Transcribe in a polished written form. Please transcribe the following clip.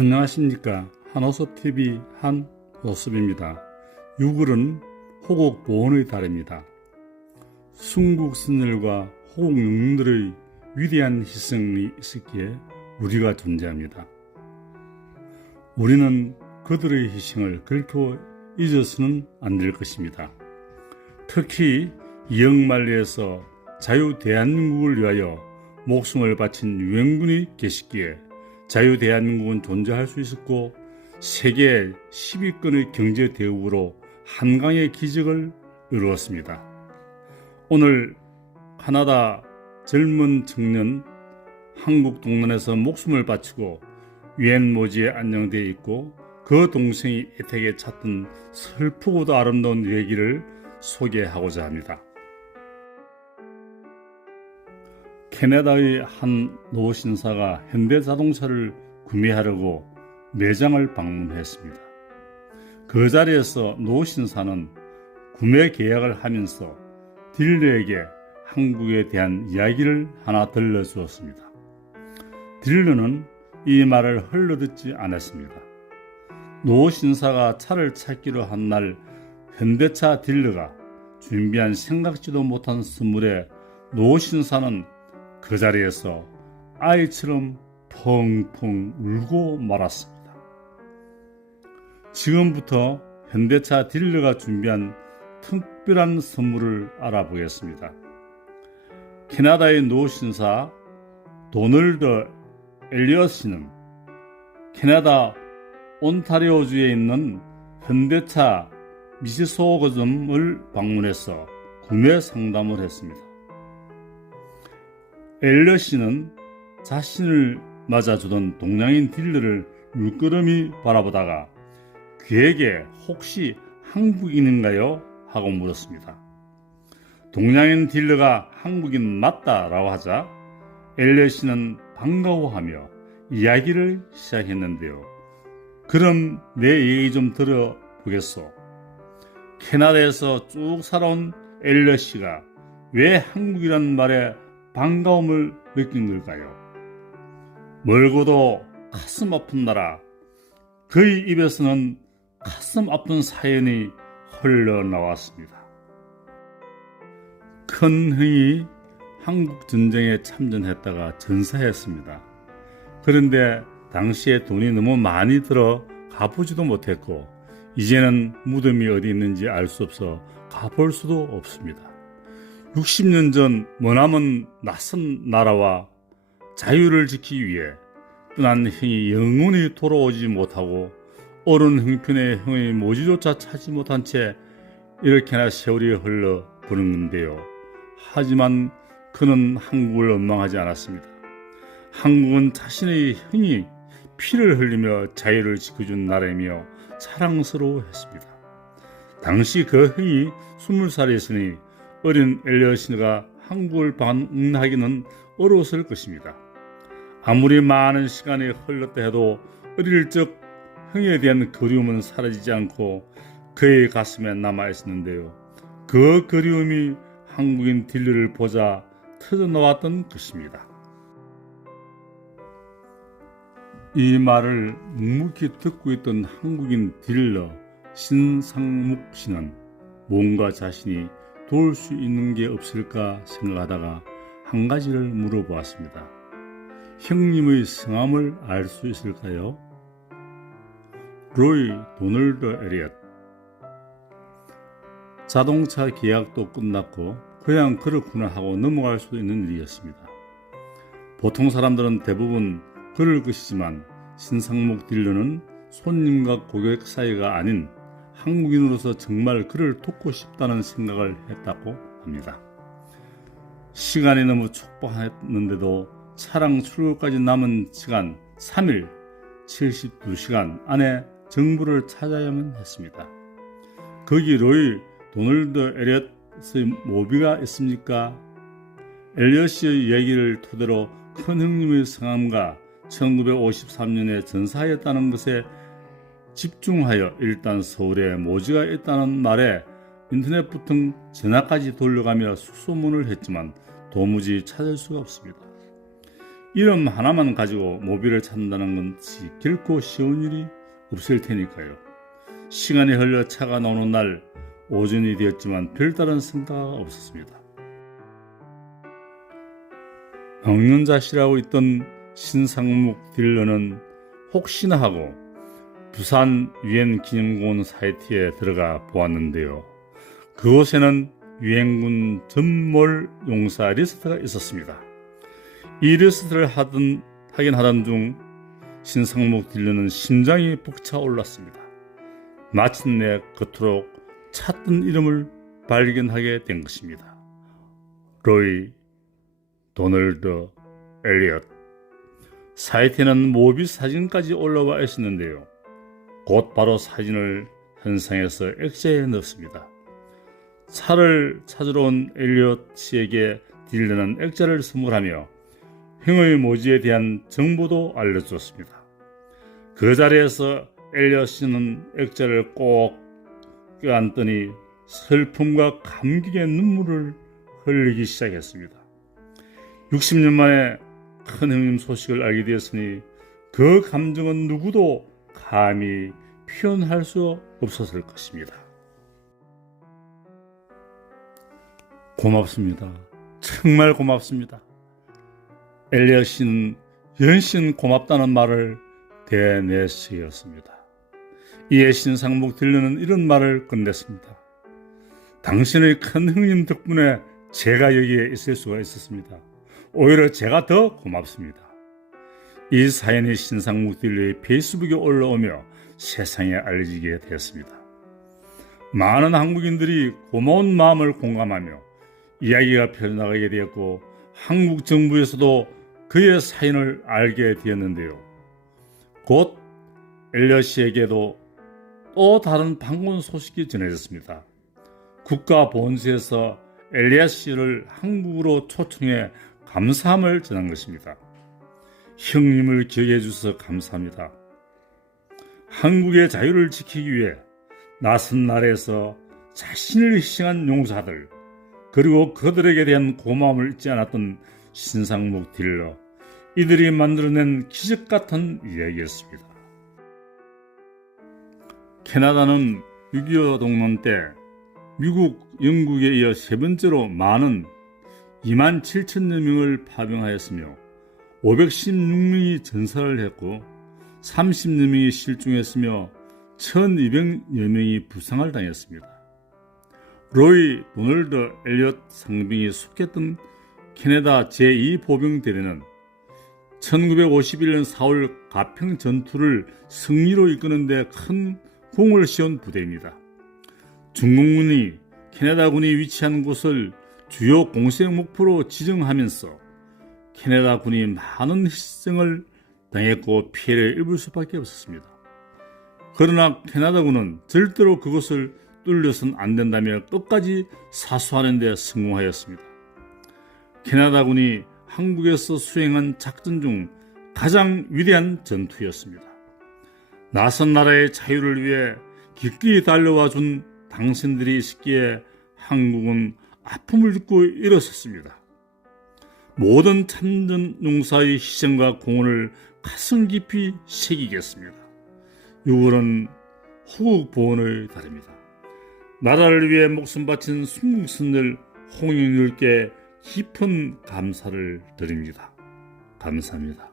안녕하십니까. 한호섭TV 한호섭입니다. 6월은 호국 보훈의 달입니다. 순국선열과 호국 영웅들의 위대한 희생이 있었기에 우리가 존재합니다. 우리는 그들의 희생을 결코 잊어서는 안 될 것입니다. 특히 이영만리에서 자유 대한민국을 위하여 목숨을 바친 유엔군이 계시기에 자유 대한민국은 존재할 수 있었고 세계 10위권의 경제 대국으로 한강의 기적을 이루었습니다. 오늘 카나다 젊은 청년 한국 동란에서 목숨을 바치고 유엔 모지에 안정되어 있고 그 동생이 애타게 찾던 슬프고도 아름다운 얘기를 소개하고자 합니다. 캐나다의 한 노신사가 현대자동차를 구매하려고 매장을 방문했습니다. 그 자리에서 노신사는 구매 계약을 하면서 딜러에게 한국에 대한 이야기를 하나 들려주었습니다. 딜러는 이 말을 흘려듣지 않았습니다. 노신사가 차를 찾기로 한 날 현대차 딜러가 준비한 생각지도 못한 선물에 노신사는 그 자리에서 아이처럼 펑펑 울고 말았습니다. 지금부터 현대차 딜러가 준비한 특별한 선물을 알아보겠습니다. 캐나다의 노신사 도널드 엘리엇 씨는 캐나다 온타리오주에 있는 현대차 미시소거점을 방문해서 구매 상담을 했습니다. 엘리엇 씨는 자신을 맞아주던 동양인 딜러를 물끄러미 바라보다가 그에게 혹시 한국인인가요? 하고 물었습니다. 동양인 딜러가 한국인 맞다라고 하자 엘리엇 씨는 반가워하며 이야기를 시작했는데요. 그럼 내 얘기 좀 들어보겠소. 캐나다에서 쭉 살아온 엘리엇 씨가 왜 한국이라는 말에 반가움을 느낀 걸까요? 멀고도 가슴 아픈 나라, 그의 입에서는 가슴 아픈 사연이 흘러나왔습니다. 큰 형이 한국 전쟁에 참전했다가 전사했습니다. 그런데 당시에 돈이 너무 많이 들어 가보지도 못했고 이제는 무덤이 어디 있는지 알 수 없어 가볼 수도 없습니다. 60년 전 머나먼 낯선 나라와 자유를 지키기 위해 떠난 형이 영원히 돌아오지 못하고 어른 형편의 형의 모지조차 찾지 못한 채 이렇게나 세월이 흘러 보는 건데요. 하지만 그는 한국을 원망하지 않았습니다. 한국은 자신의 형이 피를 흘리며 자유를 지켜준 나라이며 사랑스러워했습니다. 당시 그 형이 20살이었으니 어린 엘리엇이가 한국을 방문하기는 어려웠을 것입니다. 아무리 많은 시간이 흘렀다 해도 어릴 적 형에 대한 그리움은 사라지지 않고 그의 가슴에 남아있었는데요. 그 그리움이 한국인 딜러를 보자 터져나왔던 것입니다. 이 말을 묵묵히 듣고 있던 한국인 딜러 신상묵 씨는 뭔가 자신이 도울 수 있는 게 없을까 생각하다가 한 가지를 물어보았습니다. 형님의 성함을 알 수 있을까요? 로이 도널드 엘리엇. 자동차 계약도 끝났고 그냥 그렇구나 하고 넘어갈 수도 있는 일이었습니다. 보통 사람들은 대부분 그럴 것이지만 신상묵 딜러는 손님과 고객 사이가 아닌 한국인으로서 정말 그를 돕고 싶다는 생각을 했다고 합니다. 시간이 너무 촉박했는데도 차량 출고까지 남은 시간 3일 72시간 안에 정부를 찾아야만 했습니다. 거기 로이 도널드 엘리엇의 모비가 있습니까? 엘리엇의 얘기를 토대로 큰 형님의 성함과 1953년에 전사했다는 것에 집중하여 일단 서울에 모지가 있다는 말에 인터넷부터 전화까지 돌려가며 수소문을 했지만 도무지 찾을 수가 없습니다. 이름 하나만 가지고 모비를 찾는다는 것이 결코 쉬운 일이 없을 테니까요. 시간이 흘러 차가 나오는 날 오전이 되었지만 별다른 성과가 없었습니다. 먹는자시라고 있던 신상묵 딜러는 혹시나 하고 부산 유엔기념공원 사이트에 들어가 보았는데요. 그곳에는 유엔군 전몰 용사 리스트가 있었습니다. 이 리스트를 하긴 하던 중 신상묵 딜러는 심장이 벅차올랐습니다. 마침내 그토록 찾던 이름을 발견하게 된 것입니다. 로이 도널드 엘리엇. 사이트에는 모비 사진까지 올라와 있었는데요. 곧바로 사진을 현상에서 액자에 넣습니다. 차를 찾으러 온 엘리엇 씨에게 딜러는 액자를 선물하며 형의 모지에 대한 정보도 알려주었습니다. 그 자리에서 엘리엇 씨는 액자를 꼭 껴안더니 슬픔과 감격의 눈물을 흘리기 시작했습니다. 60년 만에 큰 형님 소식을 알게 되었으니 그 감정은 누구도 감히 표현할 수 없었을 것입니다. 고맙습니다. 정말 고맙습니다. 엘리엇 씨는 연신 고맙다는 말을 대내시였습니다. 이에 신상묵 딜러는 이런 말을 건넸습니다. 당신의 큰 형님 덕분에 제가 여기에 있을 수가 있었습니다. 오히려 제가 더 고맙습니다. 이 사연이 신상묵 딜러의 페이스북에 올라오며 세상에 알려지게 되었습니다. 많은 한국인들이 고마운 마음을 공감하며 이야기가 펴나가게 되었고 한국 정부에서도 그의 사연을 알게 되었는데요. 곧 엘리엇 씨에게도 또 다른 반가운 소식이 전해졌습니다. 국가보훈처에서 엘리엇 씨를 한국으로 초청해 감사함을 전한 것입니다. 형님을 기억해 주셔서 감사합니다. 한국의 자유를 지키기 위해 낯선 나라에서 자신을 희생한 용사들, 그리고 그들에게 대한 고마움을 잊지 않았던 신상묵 딜러, 이들이 만들어낸 기적 같은 이야기였습니다. 캐나다는 6.25 동란 때 미국, 영국에 이어 세 번째로 많은 2만 7천여 명을 파병하였으며 516명이 전사를 했고 30여 명이 실종했으며 1200여 명이 부상을 당했습니다. 로이 도널드 엘리엇 상병이 속했던 캐나다 제2보병대대는 1951년 4월 가평 전투를 승리로 이끄는 데 큰 공을 씌운 부대입니다. 중공군이 캐나다군이 위치한 곳을 주요 공세 목표로 지정하면서 캐나다군이 많은 희생을 당했고 피해를 입을 수밖에 없었습니다. 그러나 캐나다군은 절대로 그것을 뚫려서는 안 된다며 끝까지 사수하는 데 성공하였습니다. 캐나다군이 한국에서 수행한 작전 중 가장 위대한 전투였습니다. 낯선 나라의 자유를 위해 기꺼이 달려와 준 당신들이 있기에 한국은 아픔을 잊고 일어섰습니다. 모든 참전 용사의 희생과 공헌을 가슴 깊이 새기겠습니다. 6월은 호국 보훈의 달입니다. 나라를 위해 목숨 바친 순국선열 홍영률께 깊은 감사를 드립니다. 감사합니다.